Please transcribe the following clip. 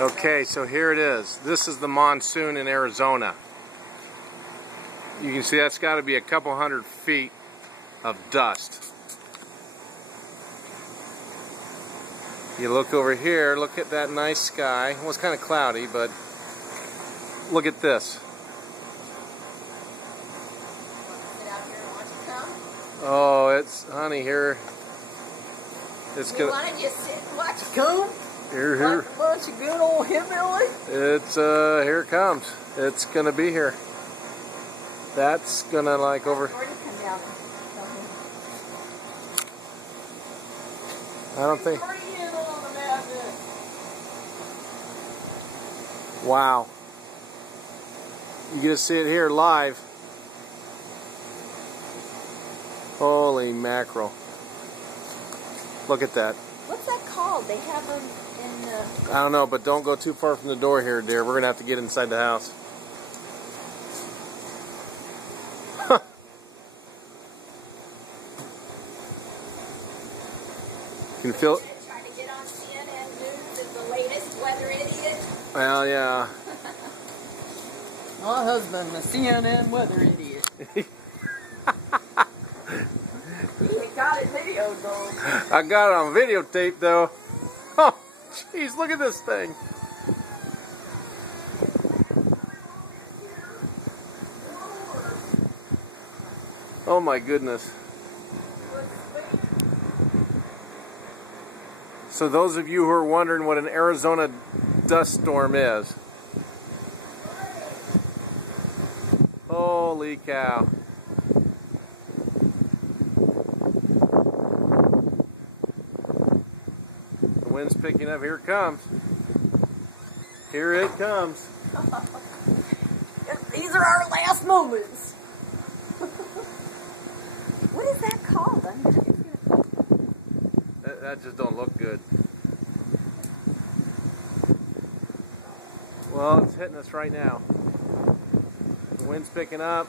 Okay, so here it is. This is the monsoon in Arizona. You can see that's got to be a couple hundred feet of dust. You look over here, look at that nice sky. Well, it's kind of cloudy, but look at this. Oh, it's, honey, here. It's You want to just sit and watch it come? Here. Like a bunch of good old hillbilly? It's, here it comes. It's gonna be here. That's gonna like over. I don't think. Wow. You get to see it here live. Holy mackerel. Look at that. What's that called? They have them in the... I don't know, but don't go too far from the door here, dear. We're going to have to get inside the house. You can feel it. Try to get on CNN News as the latest weather idiot. Well, yeah. My husband, a CNN weather idiot. He got it videoed though. I got it on videotape though. Oh, jeez, look at this thing. Oh my goodness. So those of you who are wondering what an Arizona dust storm is. Holy cow. The wind's picking up. Here it comes. Here it comes. These are our last moments. What is that called? That just don't look good. Well, it's hitting us right now. The wind's picking up.